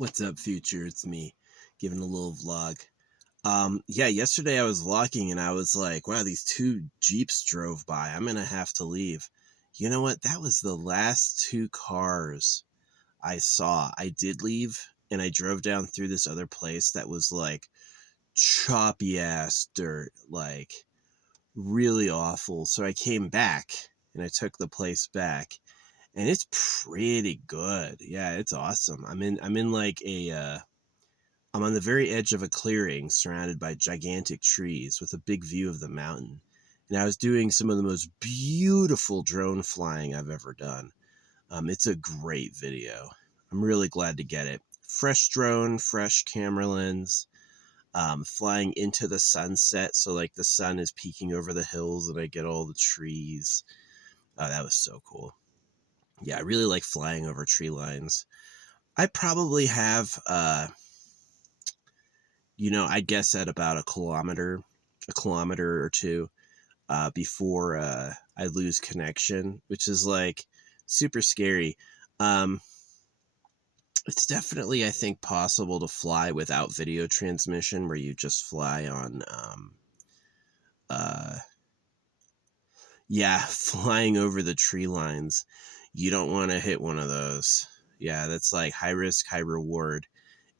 What's up, future? It's me, giving a little vlog. Yeah, yesterday I was vlogging and I was like, wow, these two Jeeps drove by. I'm gonna have to leave. You know what? That was the last two cars I saw. I did leave and I drove down through this other place that was like choppy ass dirt, like really awful. So I came back and I took the place back and it's pretty good. Yeah, it's awesome. I'm in like I'm on the very edge of a clearing surrounded by gigantic trees with a big view of the mountain. And I was doing some of the most beautiful drone flying I've ever done. It's a great video. I'm really glad to get it. Fresh drone, fresh camera lens, flying into the sunset. So like the sun is peeking over the hills and I get all the trees. Oh, that was so cool. Yeah, I really like flying over tree lines. I probably have I guess at about a kilometer or two before I lose connection, which is like super scary. Um, it's definitely, I think, possible to fly without video transmission, where you just fly on, uh, flying over the tree lines. You don't want to hit one of those. Yeah, that's like high risk, high reward.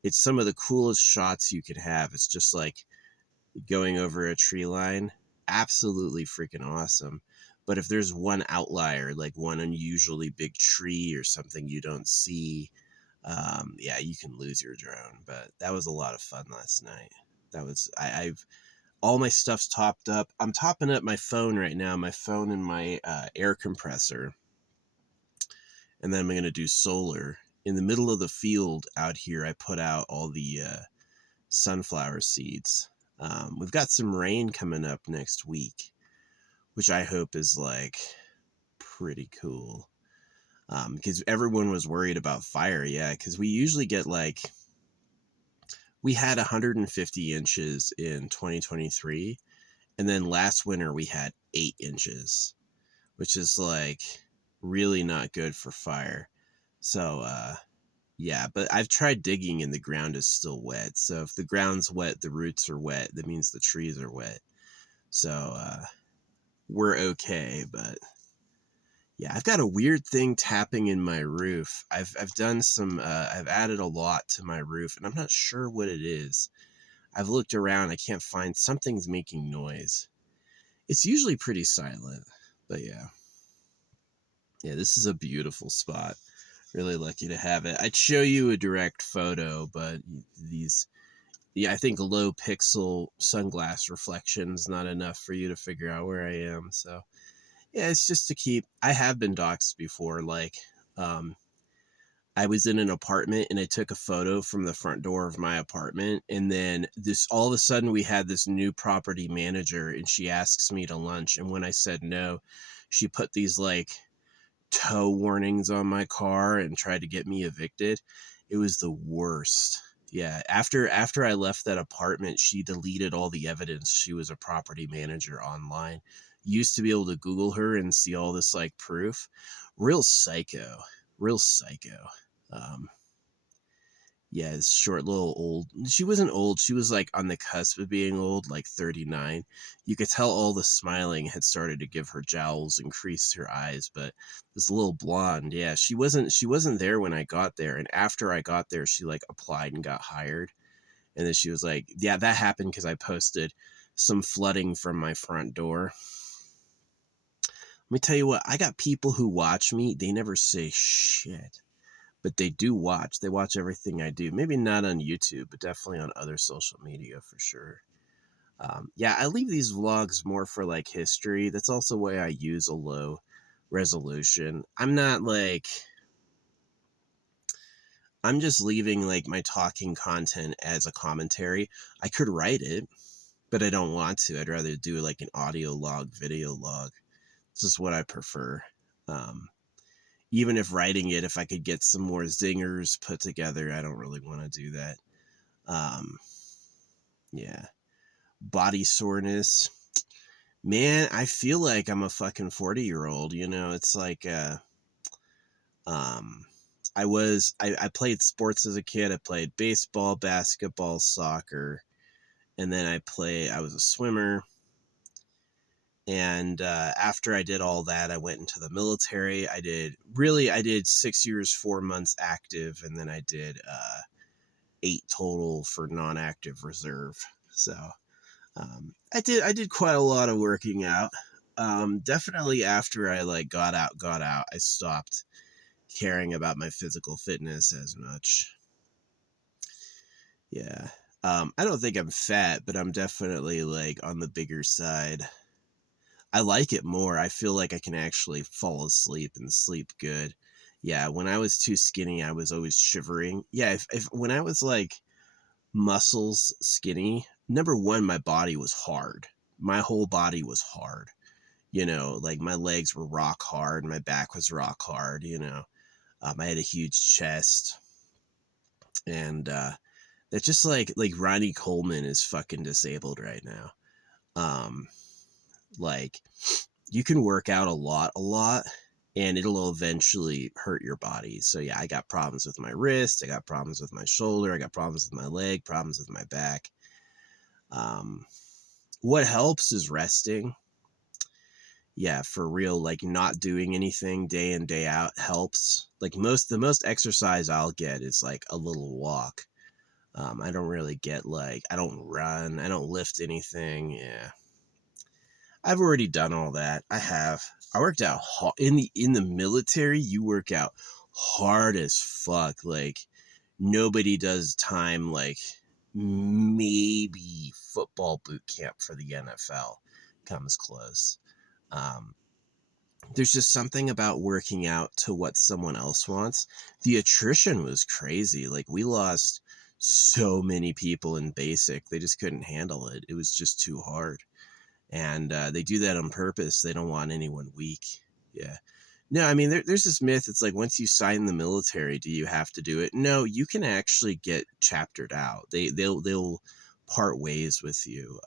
It's some of the coolest shots you could have. It's just like going over a tree line, absolutely freaking awesome. But if there's one outlier, like one unusually big tree or something you don't see, yeah, you can lose your drone. But that was a lot of fun last night. That was I've all my stuff's topped up. I'm topping up my phone right now, my phone and my air compressor, and then I'm gonna do solar. In the middle of the field out here, I put out all the sunflower seeds. We've got some rain coming up next week, which I hope is like pretty cool. Because everyone was worried about fire. Yeah, because we usually get like, we had 150 inches in 2023. And then last winter we had 8 inches, which is like really not good for fire. So, yeah, but I've tried digging and the ground is still wet. So if the ground's wet, the roots are wet. That means the trees are wet. So we're okay. But yeah, I've got a weird thing tapping in my roof. I've done some. I've added a lot to my roof, and I'm not sure what it is. I've looked around. I can't find. Something's making noise. It's usually pretty silent, but yeah. Yeah, this is a beautiful spot. Really lucky to have it. I'd show you a direct photo, but these, yeah, I think low pixel sunglass reflection is not enough for you to figure out where I am. So yeah, it's just to keep. I have been doxxed before. Like, um, I was in an apartment and I took a photo from the front door of my apartment, and then this all of a sudden we had this new property manager, and she asks me to lunch, and when I said no, she put these like tow warnings on my car and tried to get me evicted. It was the worst. Yeah, after I left that apartment, she deleted all the evidence she was a property manager online. Used to be able to Google her and see all this like proof. Real psycho. Real psycho. Um, yeah, this short little old. She wasn't old. She was like on the cusp of being old, like 39. You could tell all the smiling had started to give her jowls and creased her eyes, but this little blonde, yeah, she wasn't there when I got there. And after I got there, she like applied and got hired. And then she was like, yeah, that happened because I posted some flooding from my front door. Let me tell you what, I got people who watch me, they never say shit, but they do watch. They watch everything I do. Maybe not on YouTube, but definitely on other social media for sure. Yeah, I leave these vlogs more for like history. That's also why I use a low resolution. I'm not like, I'm just leaving like my talking content as a commentary. I could write it, but I don't want to. I'd rather do like an audio log, video log. This is what I prefer. Um, Even if writing it, if I could get some more zingers put together, I don't really want to do that. Um, yeah. Body soreness. Man, I feel like I'm a fucking 40-year-old, you know, it's like, um, I played sports as a kid. I played baseball, basketball, soccer, and then I was a swimmer. And after I did all that, I went into the military. I did 6 years, 4 months active, and then I did 8 total for non-active reserve. So I did quite a lot of working out. Definitely after I like got out, I stopped caring about my physical fitness as much. Yeah. I don't think I'm fat, but I'm definitely like on the bigger side. I like it more. I feel like I can actually fall asleep and sleep good. Yeah, when I was too skinny, I was always shivering. Yeah, if when I was like muscles skinny, number one, my body was hard. My whole body was hard. You know, like my legs were rock hard, my back was rock hard. You know, I had a huge chest, and that's just like Ronnie Coleman is fucking disabled right now. Um, like you can work out a lot, and it'll eventually hurt your body. So yeah, I got problems with my wrist, I got problems with my shoulder, I got problems with my leg, problems with my back. Um, what helps is resting. Yeah, for real, like not doing anything day in, day out helps. Like the most exercise I'll get is like a little walk. I don't really get like, I don't run, I don't lift anything. Yeah. I've already done all that. I have. I worked out in the military. You work out hard as fuck. Like nobody does time like maybe football boot camp for the NFL comes close. Um, there's just something about working out to what someone else wants. The attrition was crazy. Like we lost so many people in basic. They just couldn't handle it. It was just too hard. And they do that on purpose. They don't want anyone weak. Yeah. No, I mean, there's this myth. It's like once you sign the military, do you have to do it? No, you can actually get chaptered out. They'll part ways with you.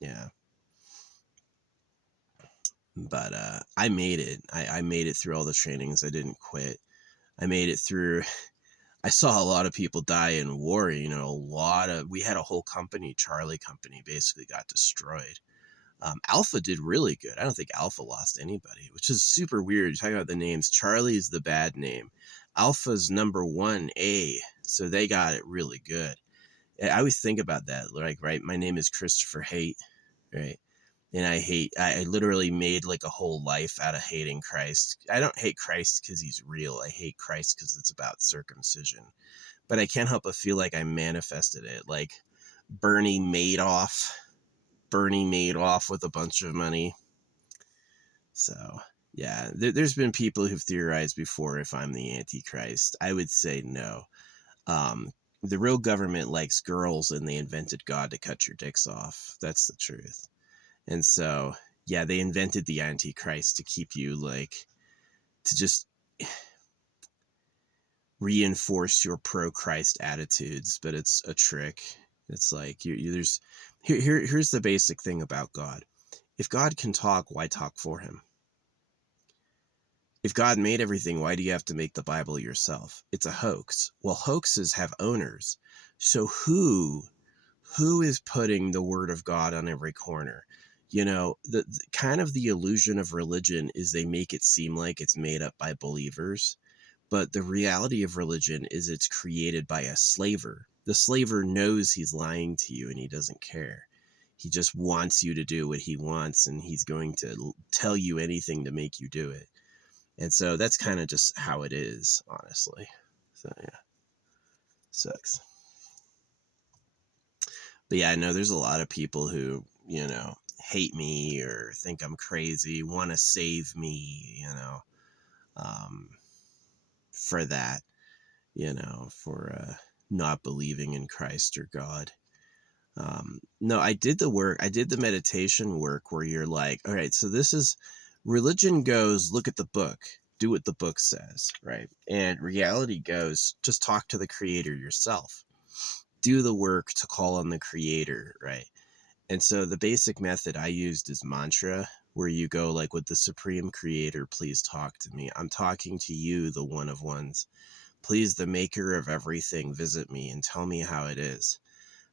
Yeah. But I made it. I made it through all the trainings. I didn't quit. I made it through. I saw a lot of people die in war. You know, we had a whole company, Charlie Company, basically got destroyed. Alpha did really good. I don't think Alpha lost anybody, which is super weird. You're talking about the names. Charlie is the bad name. Alpha's number 1A, so they got it really good. I always think about that. Like, right, my name is Christopher Hate, right? And I literally made like a whole life out of hating Christ. I don't hate Christ because he's real. I hate Christ because it's about circumcision. But I can't help but feel like I manifested it. Like Bernie Madoff with a bunch of money. So, yeah, there's been people who've theorized before if I'm the Antichrist. I would say no. The real government likes girls and they invented God to cut your dicks off. That's the truth. And so, yeah, they invented the Antichrist to keep you like, to just reinforce your pro-Christ attitudes, but it's a trick. It's like here's the basic thing about God. If God can talk, why talk for him? If God made everything, why do you have to make the Bible yourself? It's a hoax. Well, hoaxes have owners. So who is putting the word of God on every corner? You know, the kind of the illusion of religion is they make it seem like it's made up by believers. But the reality of religion is it's created by a slaver. The slaver knows he's lying to you and he doesn't care. He just wants you to do what he wants, and he's going to tell you anything to make you do it. And so that's kind of just how it is, honestly. So, yeah, sucks. But yeah, I know there's a lot of people who, you know, hate me or think I'm crazy, want to save me, you know, for that, you know, for not believing in Christ or God. No, I did the work. I did the meditation work where you're like, all right, so this is religion goes, look at the book, do what the book says, right? And reality goes, just talk to the creator yourself, do the work to call on the creator, right? And so the basic method I used is mantra, where you go like, "Would the Supreme Creator please talk to me? I'm talking to you, the one of ones. Please, the maker of everything, visit me and tell me how it is."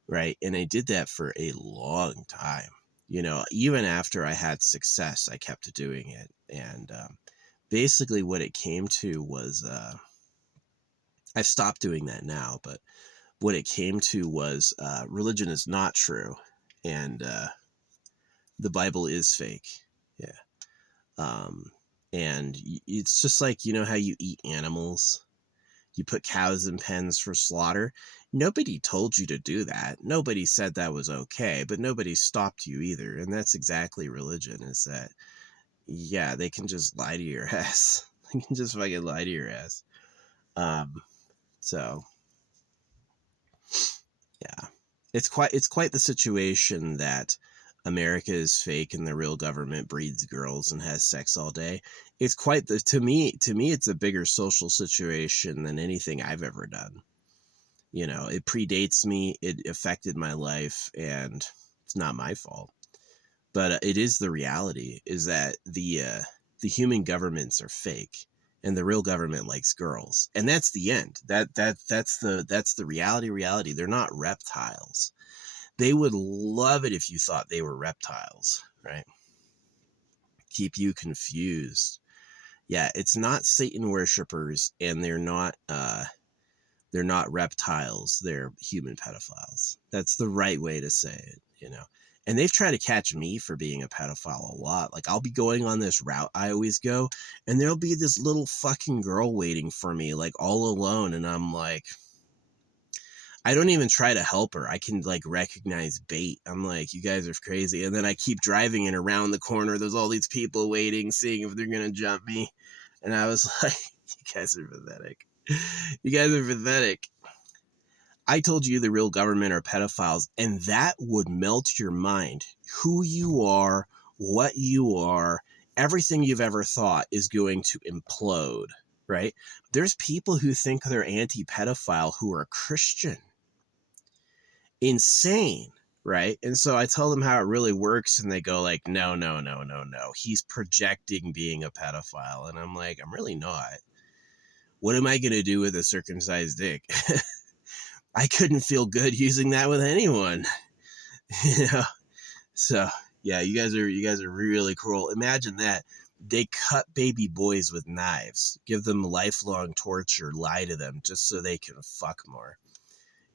Right? And I did that for a long time. You know, even after I had success, I kept doing it. And basically what it came to was, I've stopped doing that now, but what it came to was, religion is not true, and the Bible is fake. Yeah. Um, and it's just like, you know how you eat animals? You put cows in pens for slaughter. Nobody told you to do that. Nobody said that was okay, but nobody stopped you either. And that's exactly religion, is that, yeah, they can just lie to your ass. They can just fucking lie to your ass. Um, so yeah, it's quite the situation that America is fake and the real government breeds girls and has sex all day. It's quite the to me it's a bigger social situation than anything I've ever done. You know, it predates me, it affected my life, and it's not my fault. But it is the reality, is that the human governments are fake, and the real government likes girls, and that's the end. That's the reality. They're not reptiles. They would love it if you thought they were reptiles, right? Keep you confused. Yeah, it's not Satan worshippers, and they're not reptiles, they're human pedophiles. That's the right way to say it, you know. And they've tried to catch me for being a pedophile a lot. Like, I'll be going on this route I always go, and there'll be this little fucking girl waiting for me, like, all alone, and I'm like, I don't even try to help her. I can like recognize bait. I'm like, you guys are crazy. And then I keep driving, and around the corner there's all these people waiting, seeing if they're gonna jump me. And I was like, you guys are pathetic. You guys are pathetic. I told you the real government are pedophiles, and that would melt your mind. Who you are, what you are, everything you've ever thought is going to implode, right? There's people who think they're anti-pedophile who are Christian. Insane, right? And so I tell them how it really works, and they go like, no, no, no, no, no. He's projecting being a pedophile. And I'm like, I'm really not. What am I going to do with a circumcised dick? I couldn't feel good using that with anyone. You know? So yeah, you guys are really cruel. Imagine that. They cut baby boys with knives, give them lifelong torture, lie to them just so they can fuck more.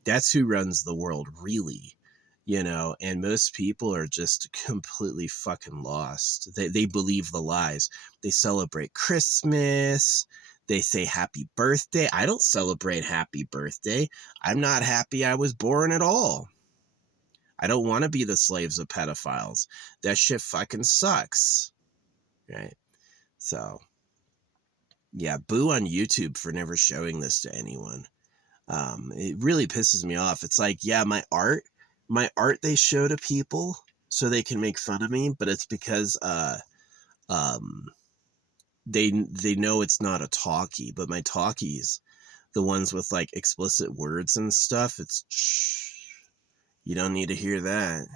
That's who runs the world, really. You know, and most people are just completely fucking lost. They believe the lies. They celebrate Christmas. They say happy birthday. I don't celebrate happy birthday. I'm not happy I was born at all. I don't want to be the slaves of pedophiles. That shit fucking sucks. Right? So, yeah, boo on YouTube for never showing this to anyone. It really pisses me off. It's like, yeah, my art they show to people so they can make fun of me, but it's because um they know it's not a talkie, but my talkies, the ones with like explicit words and stuff, it's shh, you don't need to hear that.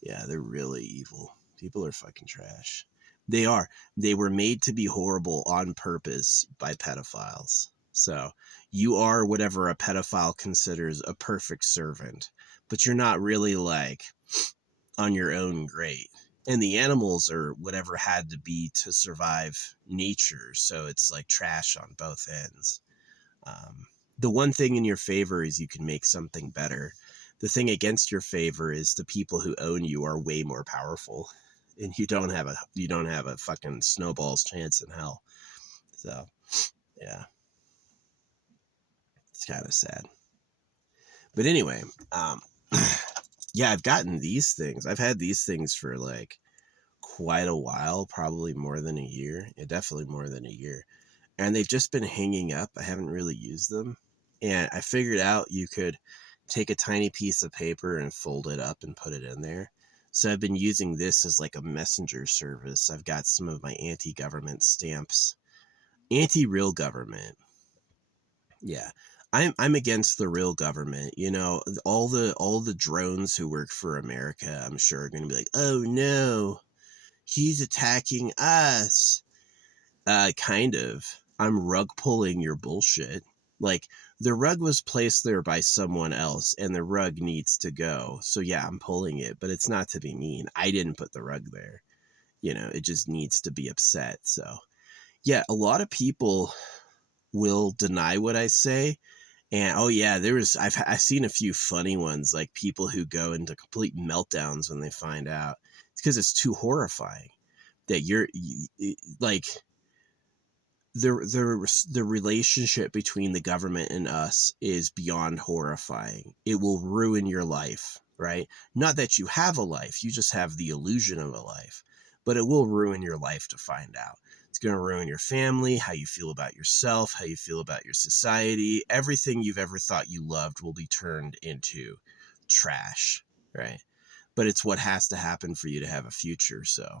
Yeah, they're really evil. People are fucking trash. They are. They were made to be horrible on purpose by pedophiles. So you are whatever a pedophile considers a perfect servant, but you're not really like on your own great. And the animals are whatever had to be to survive nature. So it's like trash on both ends. Um, the one thing in your favor is you can make something better. The thing against your favor is the people who own you are way more powerful, and you don't have a fucking snowball's chance in hell. So, yeah, it's kind of sad. But anyway, yeah, I've gotten these things. I've had these things for like quite a while, probably more than a year. Yeah, definitely more than a year. And they've just been hanging up. I haven't really used them. And I figured out you could take a tiny piece of paper and fold it up and put it in there. So I've been using this as like a messenger service. I've got some of my anti-government stamps. Anti-real government. Yeah. I'm against the real government. You know, all the drones who work for America, I'm sure are going to be like, "Oh no. He's attacking us. Kind of. I'm rug pulling your bullshit. Like, the rug was placed there by someone else, and the rug needs to go. So yeah, I'm pulling it, but it's not to be mean. I didn't put the rug there. It just needs to be upset. So yeah, a lot of people will deny what I say. And oh yeah, I've seen a few funny ones, like people who go into complete meltdowns when they find out. It's because it's too horrifying that like the relationship between the government and us is beyond horrifying. It will ruin your life, right? Not that you have a life, you just have the illusion of a life, but it will ruin your life to find out. It's going to ruin your family, how you feel about yourself, how you feel about your society. Everything you've ever thought you loved will be turned into trash, right? But it's what has to happen for you to have a future, so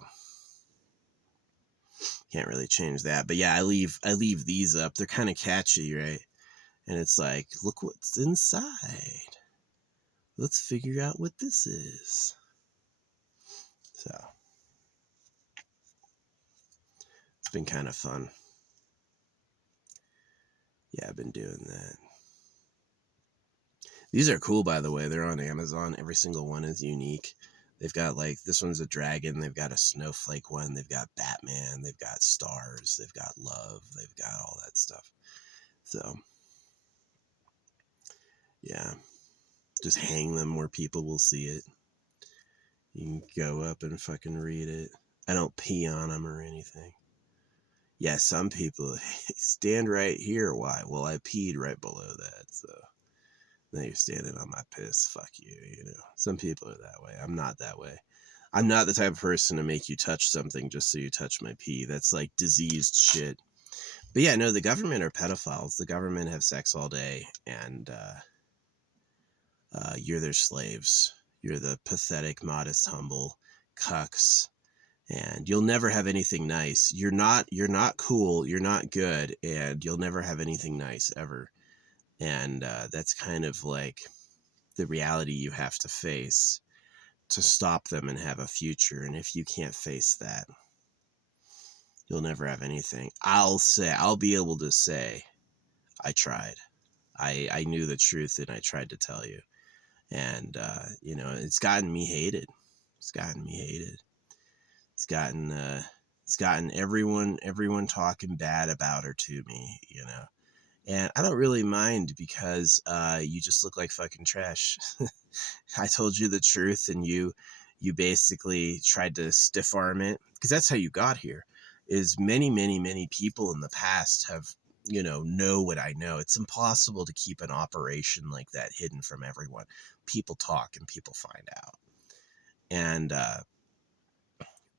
can't really change that. But yeah, I leave these up. They're kind of catchy, right? And it's like, look what's inside. Let's figure out what this is. So it's been kind of fun. Yeah, I've been doing that. These are cool, by the way. They're on Amazon. Every single one is unique. They've got, like, this one's a dragon. They've got a snowflake one. They've got Batman. They've got stars. They've got love. They've got all that stuff. So yeah, just hang them where people will see it. You can go up and fucking read it. I don't pee on them or anything. Yeah, some people stand right here. Why? Well, I peed right below that, so now you're standing on my piss. Fuck you, Some people are that way. I'm not that way. I'm not the type of person to make you touch something just so you touch my pee. That's like diseased shit. But yeah, no, the government are pedophiles. The government have sex all day, and you're their slaves. You're the pathetic, modest, humble cucks, and you'll never have anything nice. You're not cool. You're not good, and you'll never have anything nice ever. And that's kind of like the reality you have to face to stop them and have a future. And if you can't face that, you'll never have anything. I'll be able to say, I tried. I knew the truth and I tried to tell you. And, it's gotten me hated. It's gotten me hated. It's gotten everyone talking bad about her to me, And I don't really mind because you just look like fucking trash. I told you the truth, and you basically tried to stiff arm it, because that's how you got here. Is many people in the past have know what I know. It's impossible to keep an operation like that hidden from everyone. People talk and people find out, and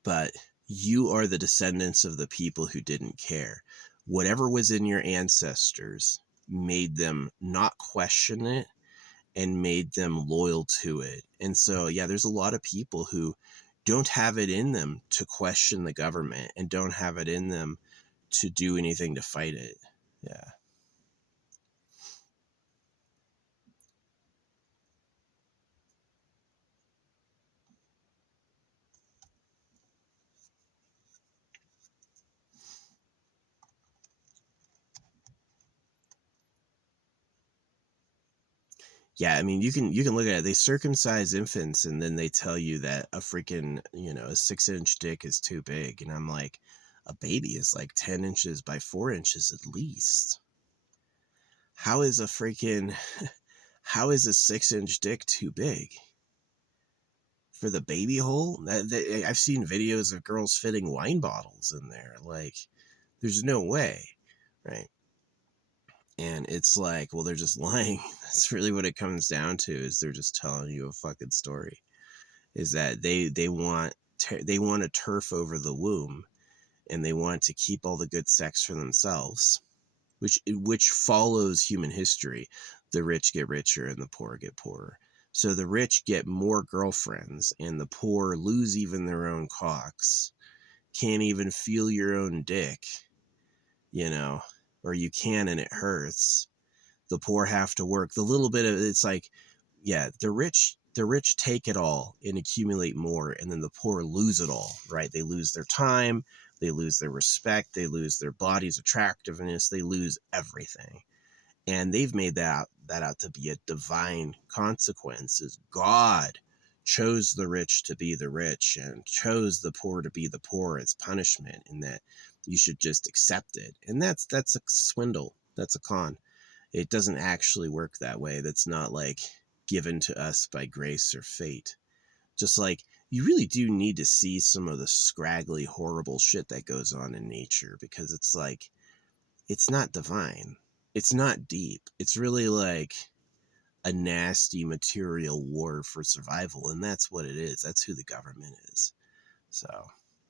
but you are the descendants of the people who didn't care. Whatever was in your ancestors made them not question it and made them loyal to it. And so, yeah, there's a lot of people who don't have it in them to question the government and don't have it in them to do anything to fight it. Yeah. Yeah, I mean, you can look at it. They circumcise infants, and then they tell you that a freaking a 6-inch dick is too big, and I'm like, a baby is like 10 inches by 4 inches at least. How is a freaking how is a 6-inch dick too big for the baby hole? I've seen videos of girls fitting wine bottles in there. Like, there's no way, right? And it's like, well, they're just lying. That's really what it comes down to, is they're just telling you a fucking story. Is that they want to turf over the womb, and they want to keep all the good sex for themselves, which follows human history. The rich get richer and the poor get poorer. So the rich get more girlfriends, and the poor lose even their own cocks. Can't even feel your own dick, or you can and it hurts. The poor have to work. The little bit of it's like, yeah, the rich The rich take it all and accumulate more, and then the poor lose it all, right? They lose their time, they lose their respect, they lose their body's attractiveness, they lose everything. And they've made that out to be a divine consequence. Is God chose the rich to be the rich and chose the poor to be the poor as punishment, and that you should just accept it. And that's a swindle. That's a con. It doesn't actually work that way. That's not like given to us by grace or fate. Just like, you really do need to see some of the scraggly, horrible shit that goes on in nature, because it's like, it's not divine. It's not deep. It's really like a nasty material war for survival. And that's what it is. That's who the government is. So,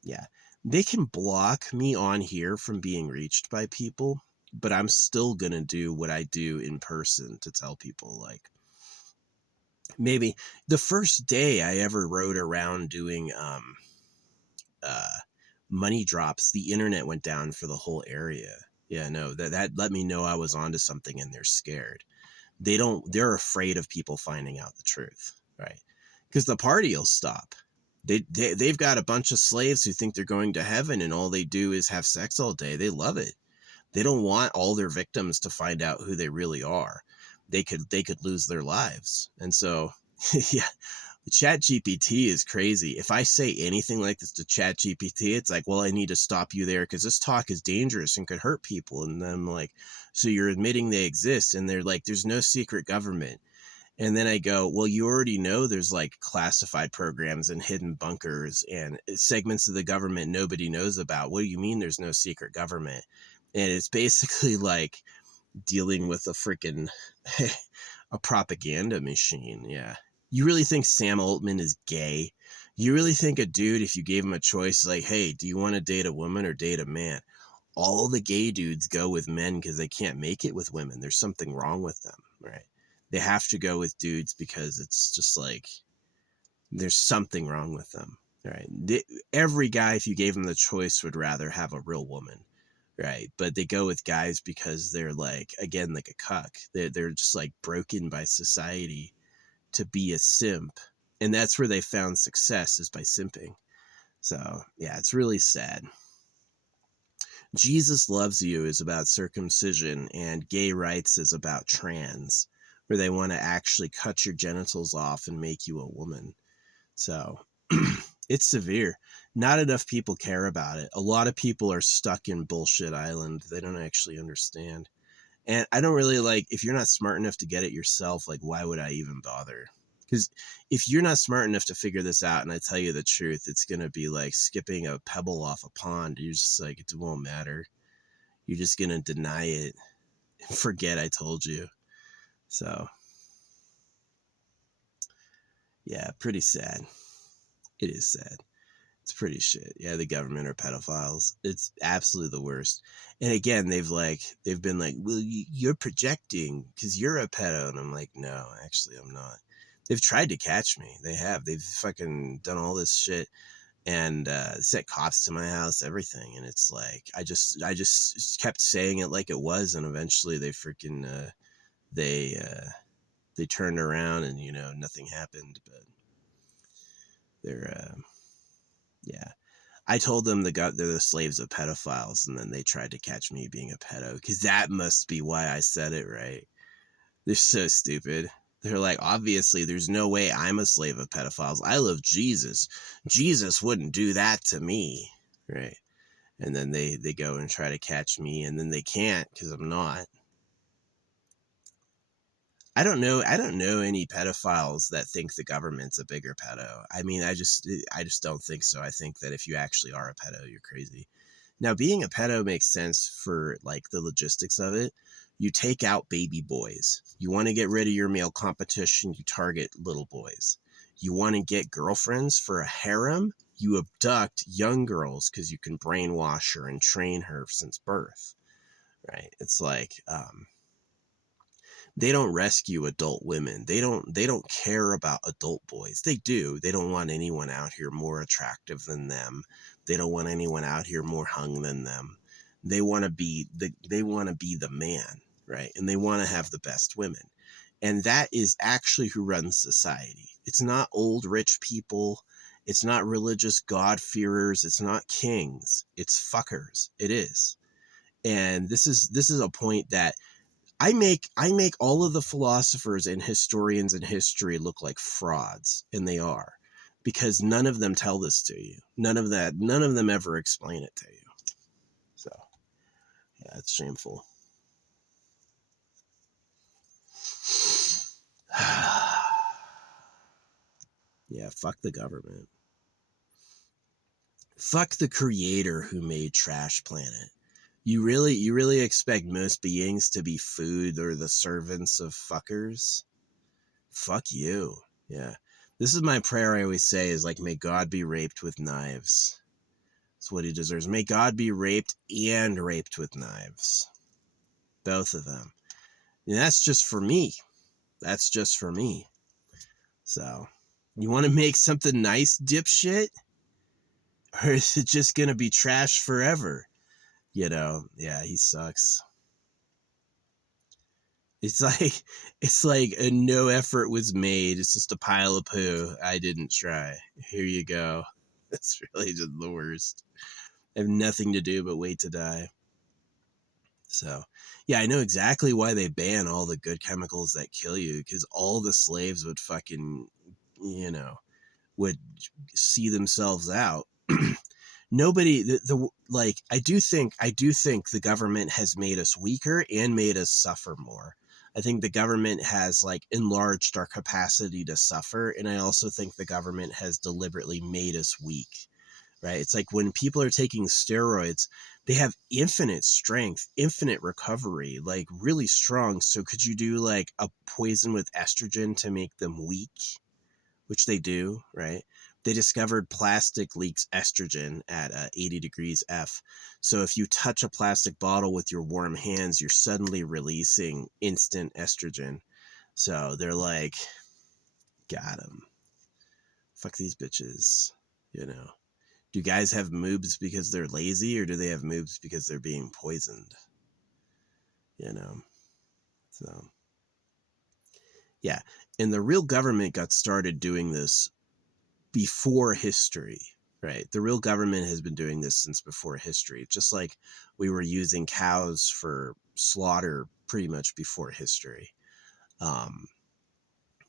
yeah. They can block me on here from being reached by people, but I'm still going to do what I do in person to tell people, like, maybe the first day I ever rode around doing uh, money drops, the internet went down for the whole area. Yeah, no, that let me know I was onto something, and they're scared. They're afraid of people finding out the truth, right? Because the party will stop. They've got a bunch of slaves who think they're going to heaven, and all they do is have sex all day. They love it. They don't want all their victims to find out who they really are. They could lose their lives. And so, yeah, Chat GPT is crazy. If I say anything like this to Chat GPT, it's like, well, I need to stop you there because this talk is dangerous and could hurt people. And then I'm like, so you're admitting they exist? And they're like, there's no secret government. And then I go, well, you already know there's like classified programs and hidden bunkers and segments of the government nobody knows about. What do you mean there's no secret government? And it's basically like dealing with a freaking a propaganda machine. Yeah. You really think Sam Altman is gay? You really think a dude, if you gave him a choice, like, hey, do you want to date a woman or date a man? All the gay dudes go with men because they can't make it with women. There's something wrong with them, right? They have to go with dudes because it's just like, there's something wrong with them, right? Every guy, if you gave him the choice, would rather have a real woman, right? But they go with guys because they're like, again, like a cuck. They're just like broken by society to be a simp. And that's where they found success, is by simping. So, yeah, it's really sad. Jesus Loves You is about circumcision, and gay rights is about trans, where they want to actually cut your genitals off and make you a woman. So it's severe. Not enough people care about it. A lot of people are stuck in bullshit island. They don't actually understand. And I don't really like, if you're not smart enough to get it yourself, like, why would I even bother? Because if you're not smart enough to figure this out, and I tell you the truth, it's going to be like skipping a pebble off a pond. You're just like, it won't matter. You're just going to deny it and forget I told you. So, yeah, pretty sad. It is sad. It's pretty shit. Yeah, the government are pedophiles. It's absolutely the worst. And again, they've been like, well, you're projecting because you're a pedo. And I'm like, no, actually, I'm not. They've tried to catch me. They have. They've fucking done all this shit and set cops to my house, everything. And it's like, I just kept saying it like it was. And eventually they freaking, they turned around and, nothing happened. But they're, yeah. I told them they're the slaves of pedophiles, and then they tried to catch me being a pedo, because that must be why I said it, right? They're so stupid. They're like, obviously, there's no way I'm a slave of pedophiles. I love Jesus. Jesus wouldn't do that to me, right? And then they go and try to catch me, and then they can't because I'm not. I don't know any pedophiles that think the government's a bigger pedo. I mean, I just don't think so. I think that if you actually are a pedo, you're crazy. Now, being a pedo makes sense for like the logistics of it. You take out baby boys. You want to get rid of your male competition, you target little boys. You want to get girlfriends for a harem, you abduct young girls because you can brainwash her and train her since birth, right? It's like, they don't rescue adult women. They don't care about adult boys. They do. They don't want anyone out here more attractive than them. They don't want anyone out here more hung than them. They want to be the man, right? And they want to have the best women. And that is actually who runs society. It's not old rich people. It's not religious God-fearers. It's not kings. It's fuckers. It is. And this is a point that I make all of the philosophers and historians in history look like frauds, and they are, because none of them tell this to you. None of them ever explain it to you. So, yeah, it's shameful. Yeah, fuck the government. Fuck the creator who made Trash Planet. You really expect most beings to be food or the servants of fuckers? Fuck you. Yeah. This is my prayer I always say is like, may God be raped with knives. That's what he deserves. May God be raped and raped with knives. Both of them. And that's just for me. That's just for me. So, you want to make something nice, dipshit? Or is it just going to be trash forever? You know, yeah, he sucks. It's like a no effort was made. It's just a pile of poo. I didn't try. Here you go. It's really just the worst. I have nothing to do but wait to die. So, yeah, I know exactly why they ban all the good chemicals that kill you, because all the slaves would fucking, would see themselves out. Nobody, like, I do think the government has made us weaker and made us suffer more. I think the government has like enlarged our capacity to suffer, and I also think the government has deliberately made us weak. Right? It's like when people are taking steroids, they have infinite strength, infinite recovery, like really strong. So could you do like a poison with estrogen to make them weak? Which they do, right? They discovered plastic leaks estrogen at 80 degrees F. So if you touch a plastic bottle with your warm hands, you're suddenly releasing instant estrogen. So they're like, got 'em. Fuck these bitches, you know. Do guys have moobs because they're lazy, or do they have moobs because they're being poisoned? You know? So, yeah. And the real government got started doing this before history, right? The real government has been doing this since before history, just like we were using cows for slaughter pretty much before history. Um,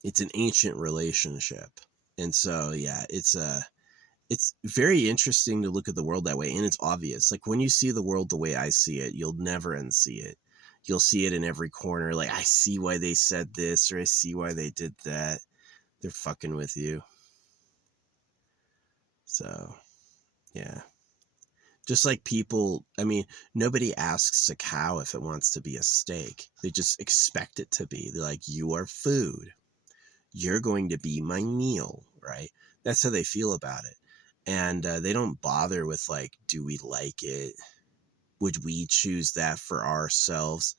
it's an ancient relationship. And so, yeah, it's very interesting to look at the world that way, and it's obvious. Like when you see the world the way I see it, you'll never unsee it. You'll see it in every corner. Like, I see why they said this, or I see why they did that. They're fucking with you. So, yeah. Just like people, I mean, nobody asks a cow if it wants to be a steak. They just expect it to be. They're like, you are food. You're going to be my meal, right? That's how they feel about it. And they don't bother with like, do we like it? Would we choose that for ourselves?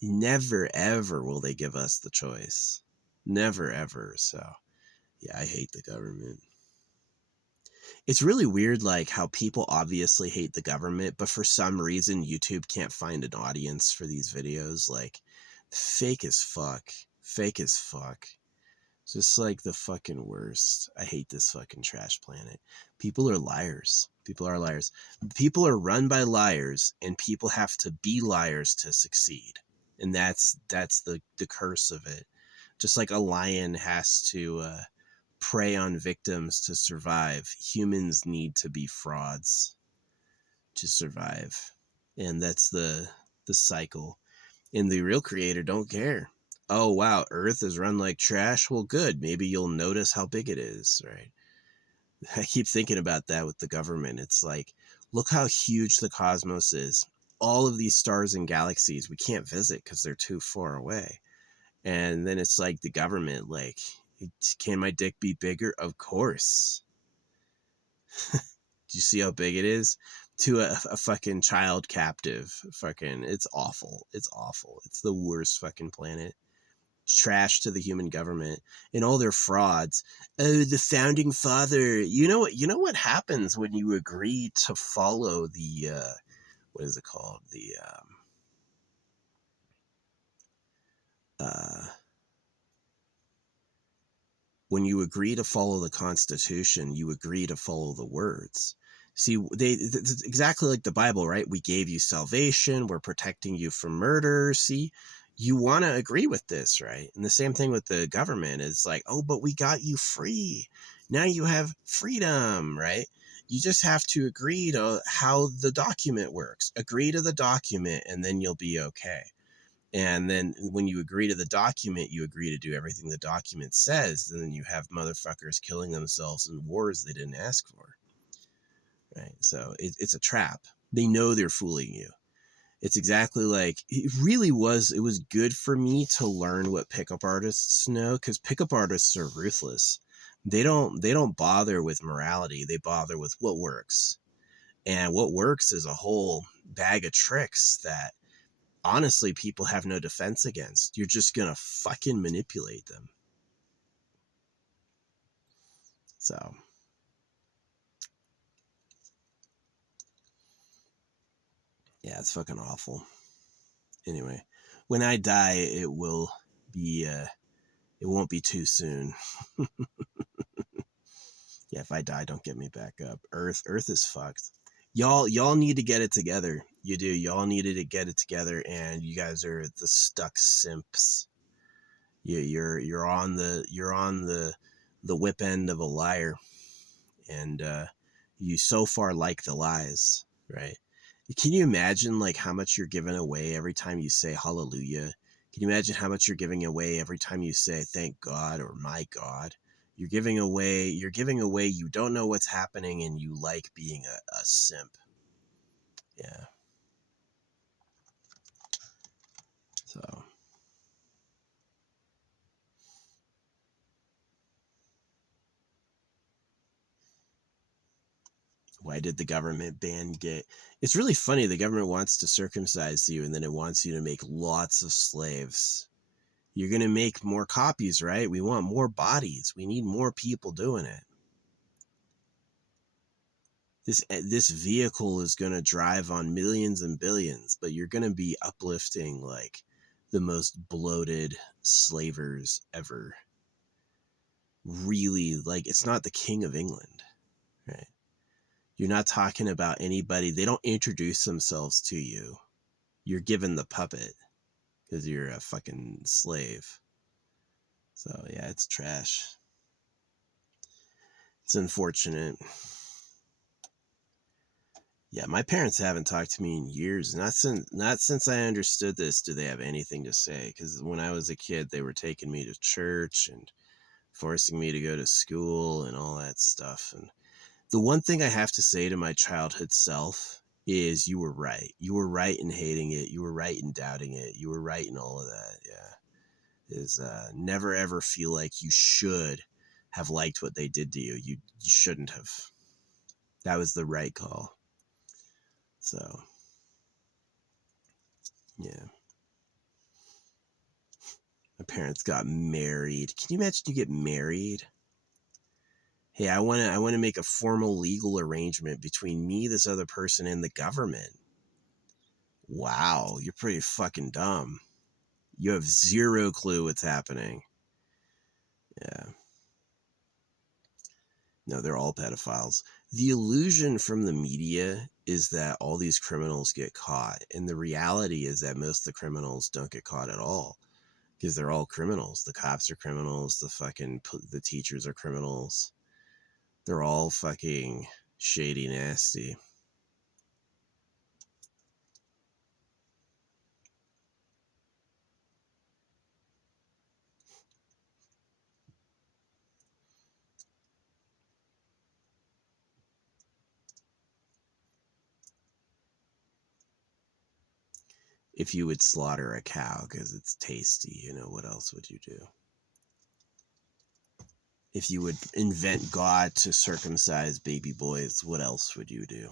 Never, ever will they give us the choice. Never, ever. So, yeah, I hate the government. It's really weird, like how people obviously hate the government, but for some reason, YouTube can't find an audience for these videos. Like, fake as fuck. Fake as fuck. Just like the fucking worst. I hate this fucking trash planet. People are liars. People are liars. People are run by liars, and people have to be liars to succeed. And that's the curse of it. Just like a lion has to prey on victims to survive, humans need to be frauds to survive. And that's the cycle. And the real creator don't care. Oh, wow, Earth is run like trash. Well, good. Maybe you'll notice how big it is, right? I keep thinking about that with the government. It's like, look how huge the cosmos is. All of these stars and galaxies we can't visit because they're too far away. And then it's like the government, like, can my dick be bigger? Of course. Do you see how big it is? To a fucking child captive. Fucking, it's awful. It's awful. It's the worst fucking planet. Trash to the human government and all their frauds. Oh, the founding father. You know what happens when you agree to follow the what is it called? The when you agree to follow the Constitution, you agree to follow the words. See, it's exactly like the Bible, right? We gave you salvation. We're protecting you from murder. See, you want to agree with this, right? And the same thing with the government is like, oh, but we got you free. Now you have freedom, right? You just have to agree to how the document works. Agree to the document, and then you'll be okay. And then when you agree to the document, you agree to do everything the document says. And then you have motherfuckers killing themselves in wars they didn't ask for. Right? So it's a trap. They know they're fooling you. It's exactly like it was good for me to learn what pickup artists know, because pickup artists are ruthless. They don't bother with morality. They bother with what works. And what works is a whole bag of tricks that honestly people have no defense against. You're just gonna fucking manipulate them. So yeah, it's fucking awful. Anyway, when I die, it won't be too soon. Yeah, if I die, don't get me back up. Earth is fucked. Y'all need to get it together. You do. Y'all needed to get it together, and you guys are the stuck simps. You're on the whip end of a liar, and you so far like the lies, right? Can you imagine like how much you're giving away every time you say hallelujah? Can you imagine how much you're giving away every time you say thank God or my God? You're giving away, you don't know what's happening, and you like being a simp. Yeah. So why did the government ban gay? It's really funny. The government wants to circumcise you, and then it wants you to make lots of slaves. You're going to make more copies, right? We want more bodies. We need more people doing it. This vehicle is going to drive on millions and billions, but you're going to be uplifting like the most bloated slavers ever. Really, like it's not the King of England, right? You're not talking about anybody. They don't introduce themselves to you. You're given the puppet because you're a fucking slave. So yeah, it's trash. It's unfortunate. Yeah, my parents haven't talked to me in years. Not since I understood this do they have anything to say. Because when I was a kid, they were taking me to church and forcing me to go to school and all that stuff. And the one thing I have to say to my childhood self is you were right. You were right in hating it. You were right in doubting it. You were right in all of that. Yeah. Is never ever feel like you should have liked what they did to you. You shouldn't have. That was the right call. So, yeah. My parents got married. Can you imagine you get married? Hey, I want to make a formal legal arrangement between me, this other person, and the government. Wow, you're pretty fucking dumb. You have zero clue what's happening. Yeah. No, they're all pedophiles. The illusion from the media is that all these criminals get caught. And the reality is that most of the criminals don't get caught at all. Because they're all criminals. The cops are criminals. The teachers are criminals. They're all fucking shady, nasty. If you would slaughter a cow because it's tasty, what else would you do? If you would invent God to circumcise baby boys, what else would you do?